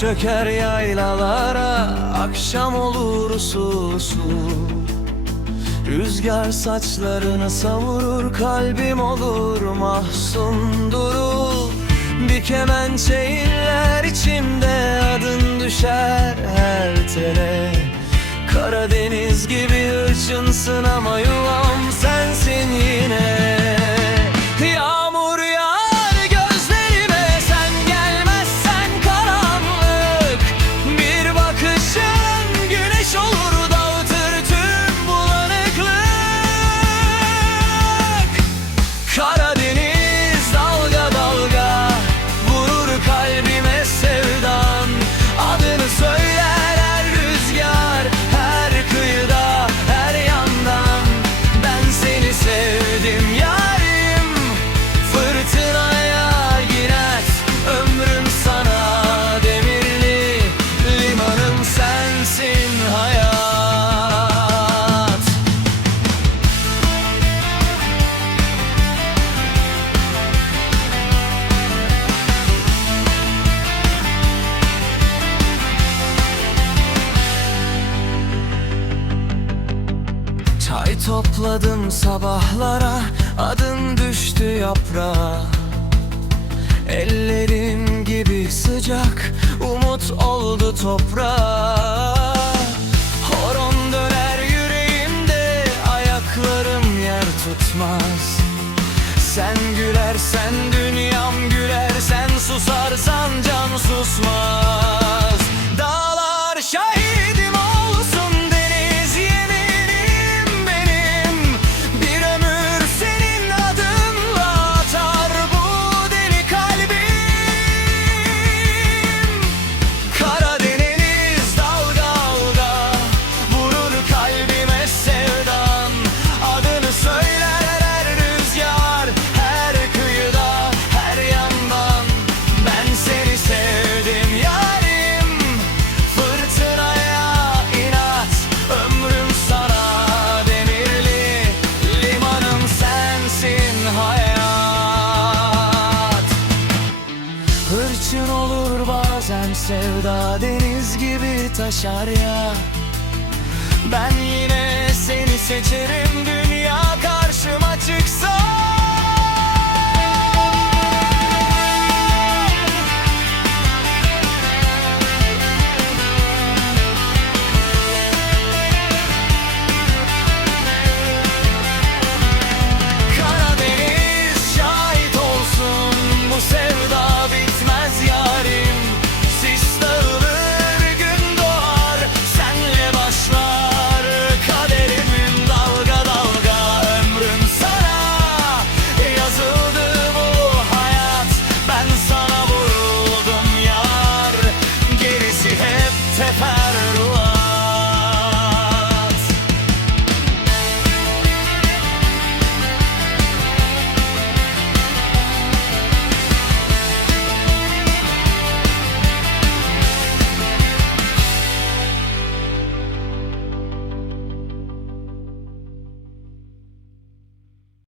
çöker yaylalara Akşam olur susuz Rüzgar saçlarını savurur Kalbim olur mahzun durur. Bir kemençe inler içimde Adın düşer her tele Karadeniz gibi hırçınsın ama yuvam sensin Çay topladım sabahlara Adın düştü yaprağa. Ellerin gibi sıcak Umut oldu toprağa. Horon döner yüreğimde Ayaklarım yer tutmaz. Sen gülersen bazen sevda deniz gibi taşar ya. Ben yine seni seçerim dünya